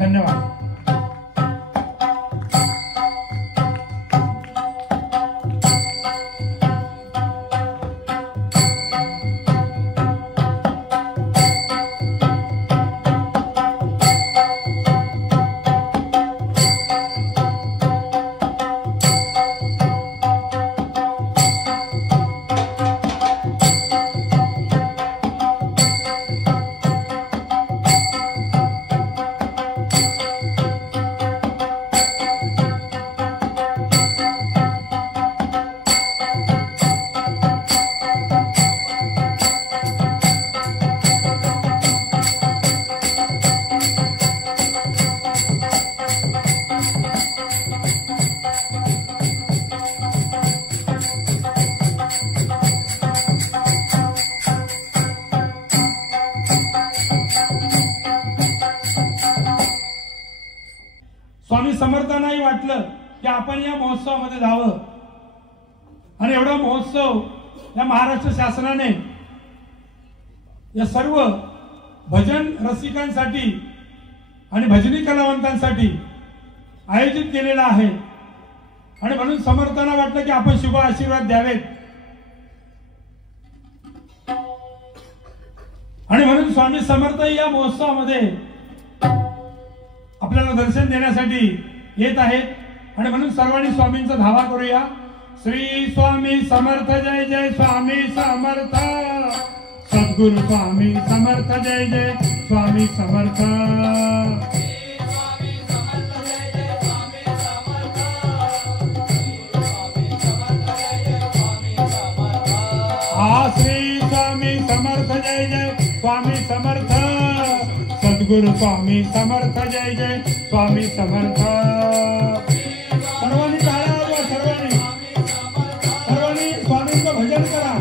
धन्यवाद. स्वामी समर्थांनाही वाटलं की आपण या महोत्सवामध्ये जावं आणि एवढा महोत्सव या महाराष्ट्र शासनाने या सर्व भजन रसिकांसाठी आणि भजनी कलावंतांसाठी आयोजित केलेला आहे आणि म्हणून समर्थांना वाटलं की आपण शुभ आशीर्वाद द्यावेत आणि म्हणून स्वामी समर्थ या महोत्सवामध्ये आपल्याला दर्शन देण्यासाठी येत आहेत आणि म्हणून सर्वांनी स्वामींचा धावा करूया. श्री स्वामी समर्थ जय जय स्वामी समर्थ. सद्गुरु स्वामी समर्थ जय जय स्वामी समर्थ. श्री स्वामी समर्थ जय जय स्वामी समर्थ. सद्गुरु स्वामी समर्थ जय जय स्वामी समर्थ. सर्वांनी टाळ्या वाजवा. सर्वांनी स्वामींचं भजन करा.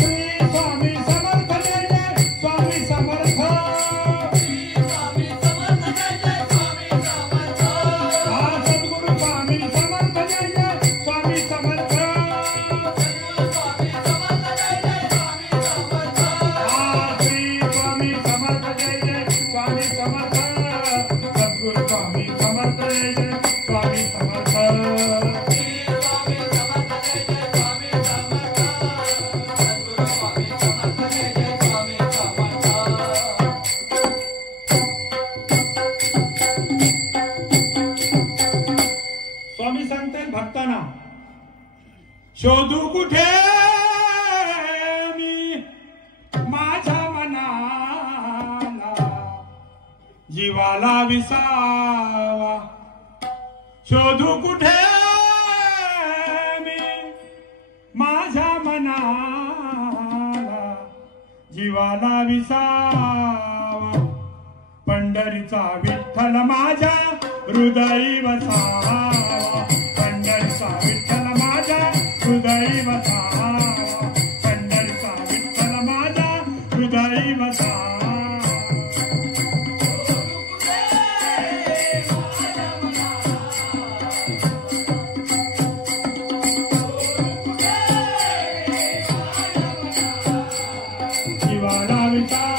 श्री स्वामी समर्थ जय जय स्वामी समर्थ. सद्गुरु स्वामी समर्थ जय जय स्वामी समर्थ. स्वामी सांगतात भक्तांना, शोधू कुठे मी माझ्या मनाला, जीवाला विसावा. शोधू कुठे मी माझ्या मनाला, जीवाला विसावा. पंढरीचा विठ्ठल माझ्या हृदयी वसावा. पंढरीचा विठ्ठल माझ्या हृदयी वसावा. पंढरीचा विठ्ठल माझ्या हृदयी वसावा. जीवाला विसावा.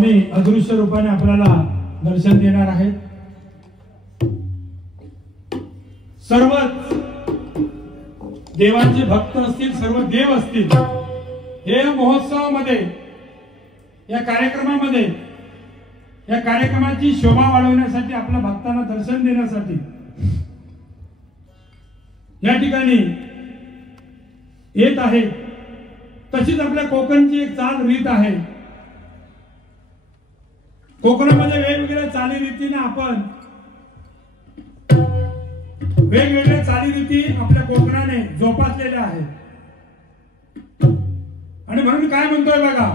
स्वामी अदृश्य रूपाने आपल्याला दर्शन देणार आहेत। सर्वच देवांचे भक्त असतील, सर्व देव असतील, हे महोत्सवामध्ये, या कार्यक्रमामध्ये, या कार्यक्रमाची शोभा वाढवण्यासाठी, आपल्या भक्तांना दर्शन देण्यासाठी या ठिकाणी येत आहे। तशीच आपल्या कोकणची एक चाल रीत आहे। कोकणामध्ये वेगवेगळ्या चालीरीतीने आपण वेगवेगळ्या चालीरीती आपल्या कोकणाने जोपासलेल्या आहेत। आणि म्हणून काय म्हणतोय बघा,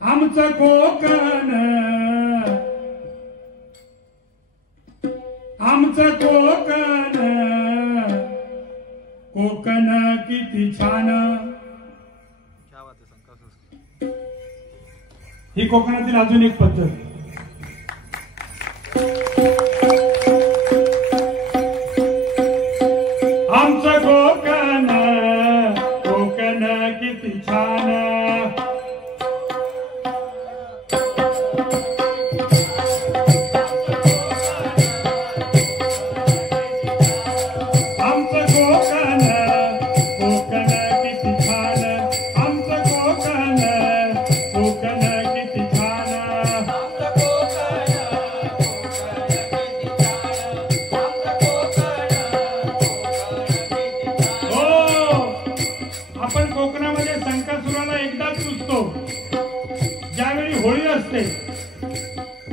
आमचं कोकण, आमचं कोकण, कोकण किती छान। ही कोकणातील अजून एक पद्धत। आमचं कोकण, कोकण किती छान,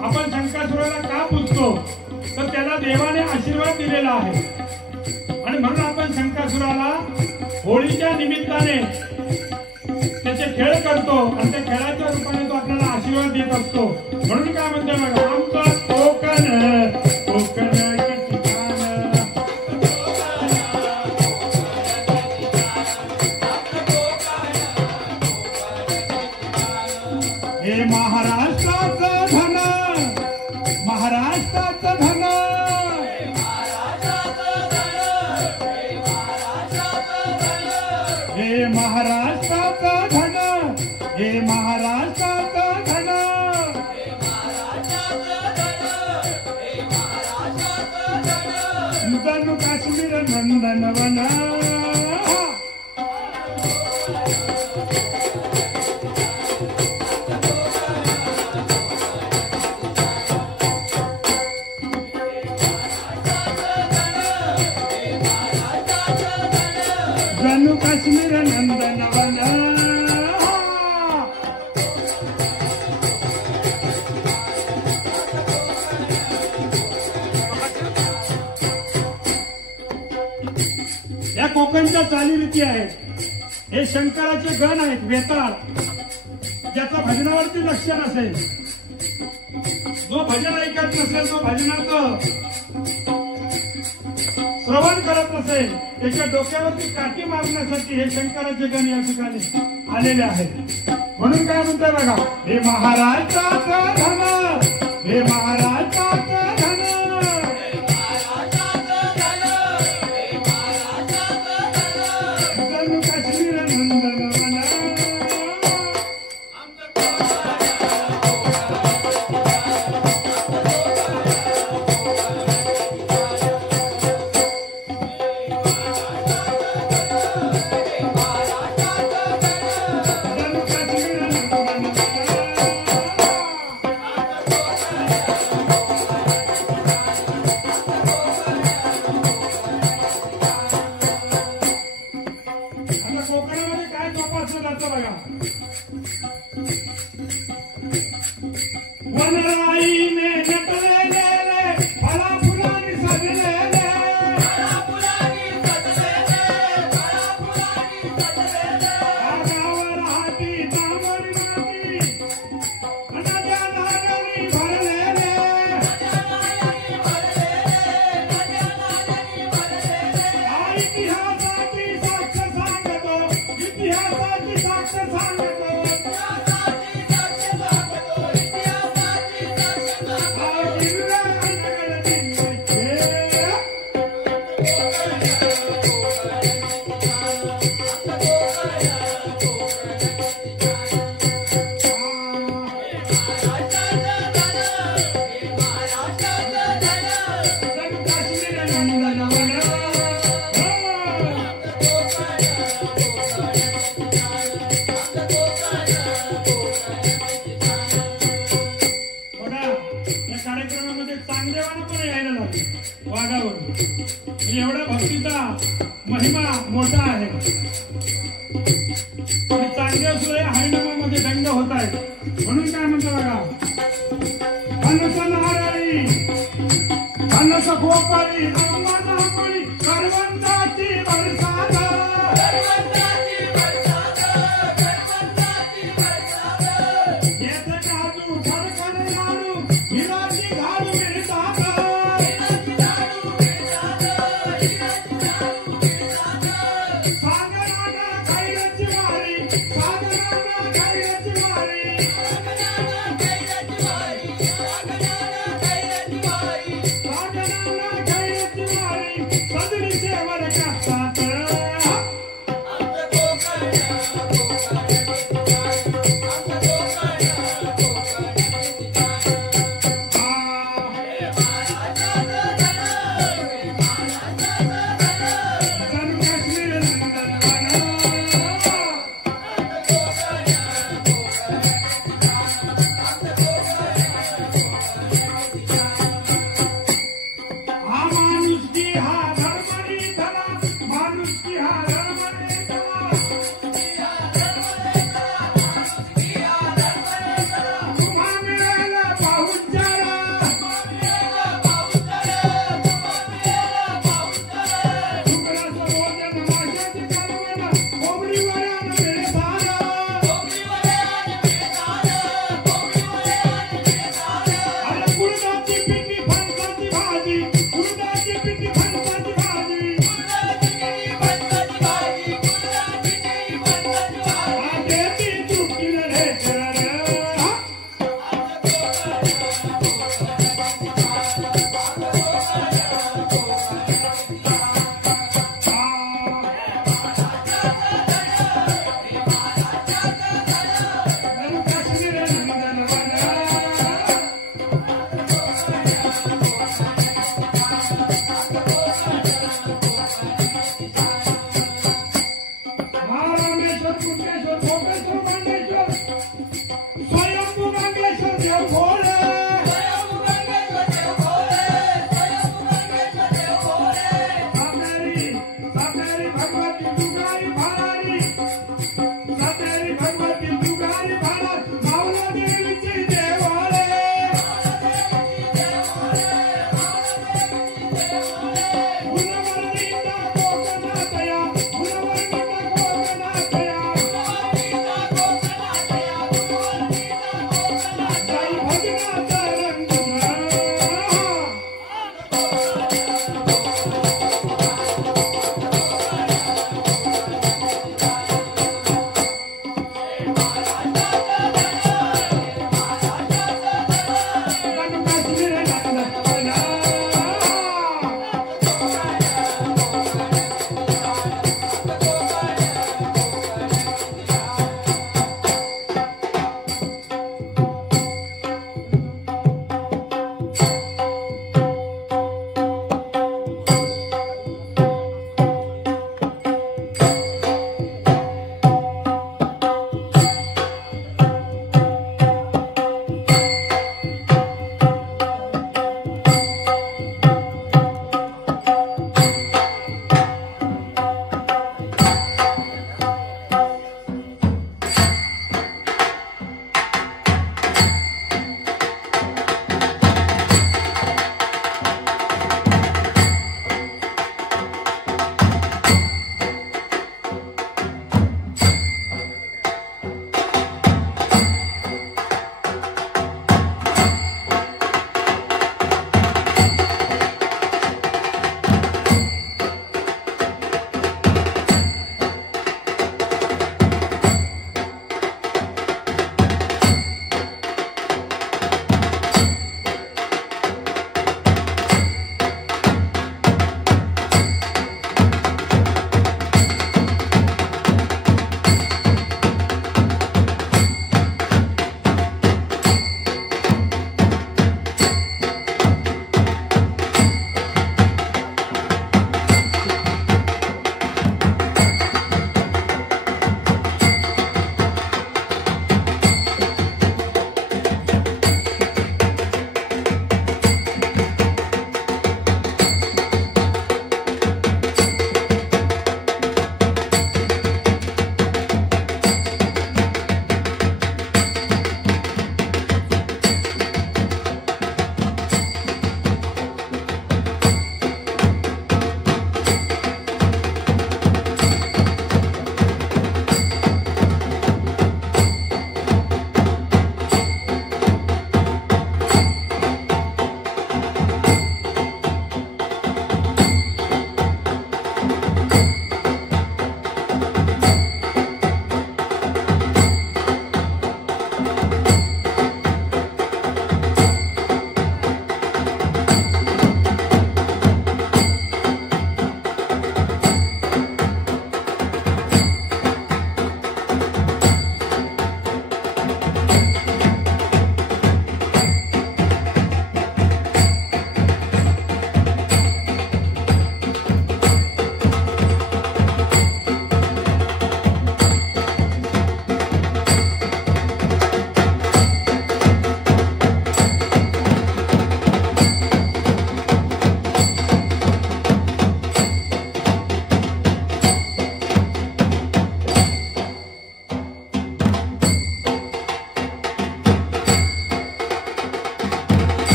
आपण शंकासुराला का पूजतो, तर त्याला देवाने आशीर्वाद दिलेला आहे। आणि म्हणून आपण शंकासुराला होळीच्या निमित्ताने त्याचे खेळ करतो आणि त्या खेळाच्या रूपाने तो आपल्याला आशीर्वाद देत असतो। म्हणून काय म्हणतो बघा, आमचं कोकण, कोकण किती छान, हे महाराष्ट्राचं धन, महाराष्ट्राचं धन, हे महाराष्ट्राचं धन, हे महाराष्ट्राचं धन, जणू काश्मीर नंदनवन। जणू काश्मीर नंदनवन। या कोकणच्या चालीरीती आहेत। हे शंकराचे गण आहेत, वेताळ, ज्याचं भजनावरती लक्ष नसेल, जो भजन ऐकत नसेल, जो भजनाचं श्रवण करत नसेल, त्याच्या डोक्यावरती काठी मारण्यासाठी हे शंकराचे गण या ठिकाणी आलेले आहेत। म्हणून काय म्हणतोय बघा, हे महाराष्ट्राचं धन, हे महाराष्ट्राचं धन, जणू काश्मीर नंदनवन। जणू काश्मीर नंदनवन बघा या कार्यक्रमामध्ये चांगदेवानं पण यायला लागले वाघावर एवढा भक्तीचा महिमा मोठा आहे आणि चांगदेव सुद्धा हरिनामामध्ये दंग होत आहे म्हणून काय म्हणतो बघा हनस नारळी हनस गोपाळी अंबानापळी करवंदाची बरसात येते काजू खडखड लाडू हिराची झाडू मिळतात सागराला कैऱ्याची वारी सागराला कैऱ्याची वारी सागराला कैऱ्याची वारी सदरीचेवर कापतात जणू काश्मीर नंदनवन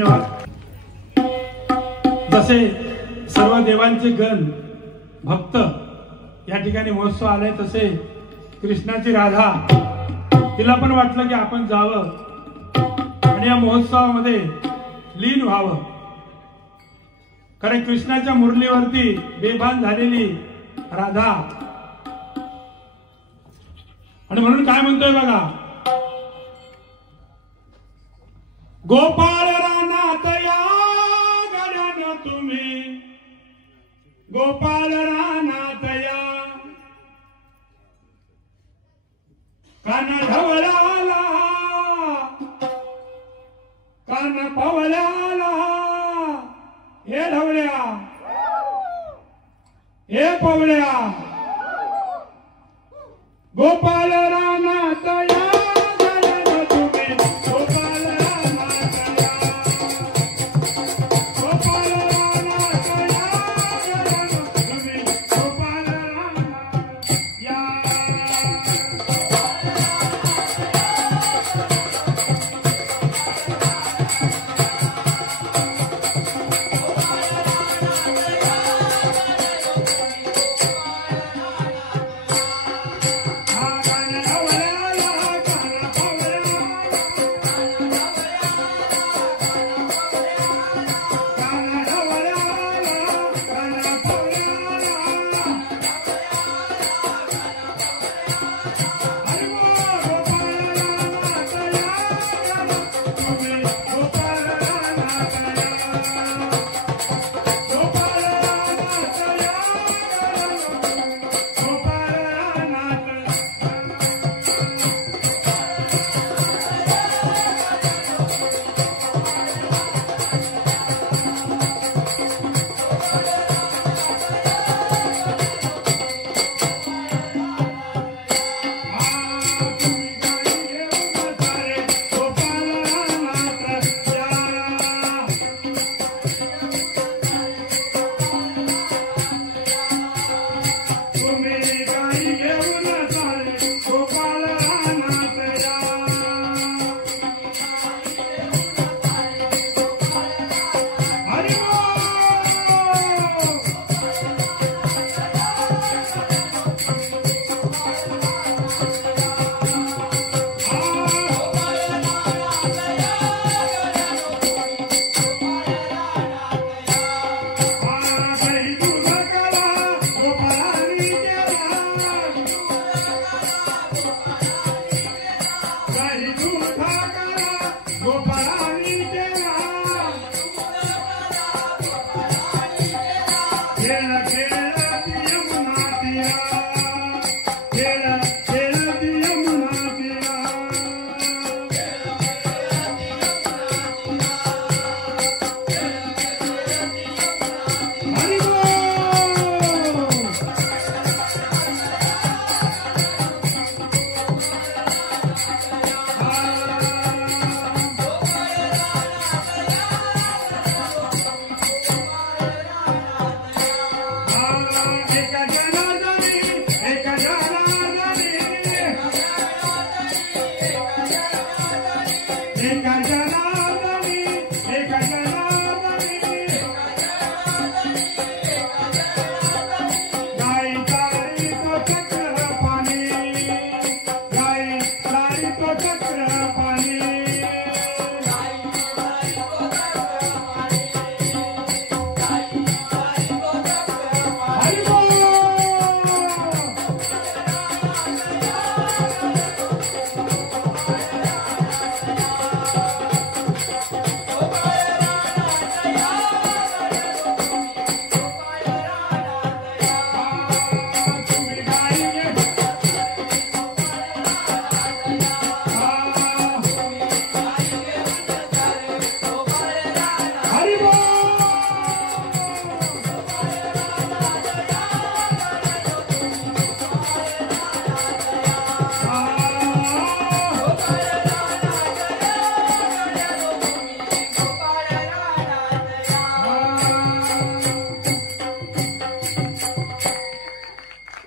धन्यवाद. जसे सर्व देवांचे गण भक्त या ठिकाणी महोत्सव आले, तसे कृष्णाची राधा तिला पण वाटलं की आपण जावं आणि या महोत्सवामध्ये लीन व्हावं. कारण कृष्णाच्या मुरलीवरती बेभान झालेली राधा, आणि म्हणून काय म्हणतोय बघा, गोपाळ रानात या गड्यानं तुम्ही, गोपाळ रानात या, कान ढवळाला कान पवळ्याला, हे ढवळ्या हे पवळ्या, गोपाळ रानात या गड्यानं तुम्ही, गोपाळ रानात या, गोपाळ रानात या गड्यानं तुम्ही, गोपाळ रानात या.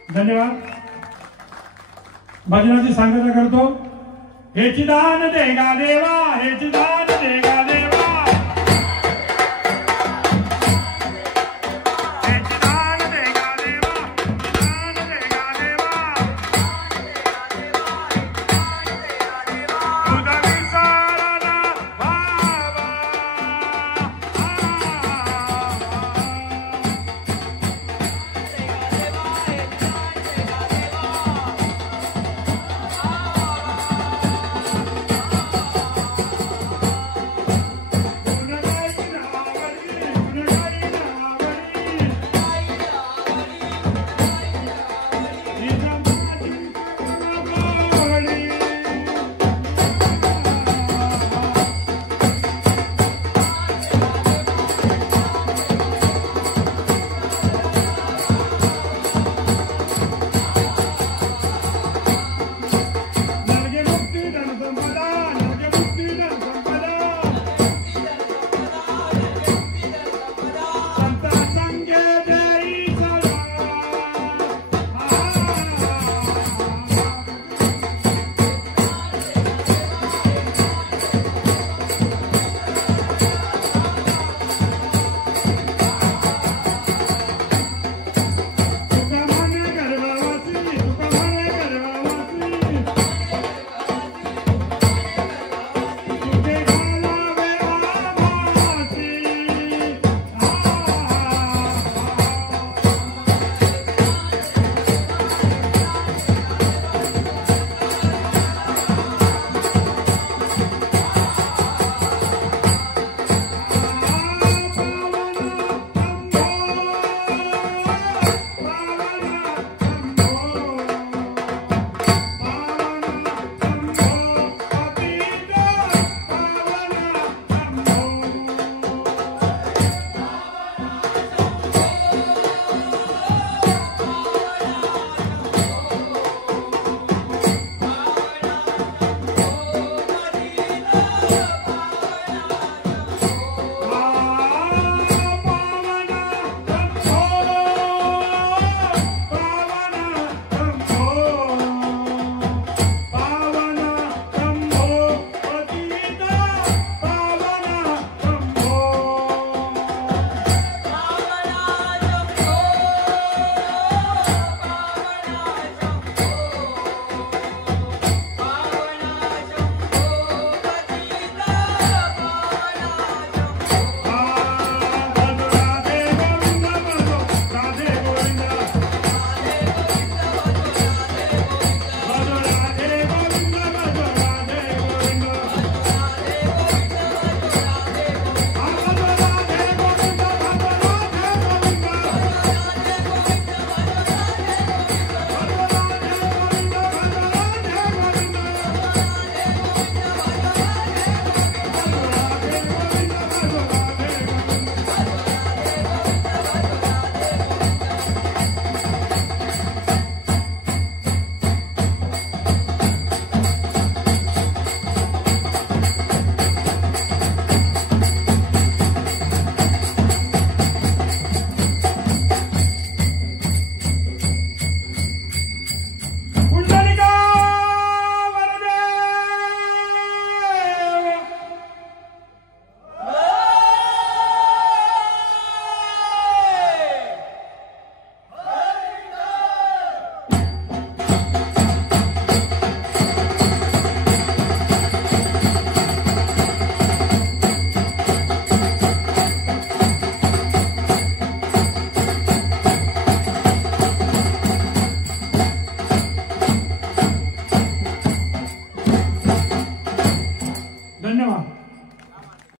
धन्यवाद. भजनाची सांगता करतो. हेची दान देगा देवा, हेची दान देगा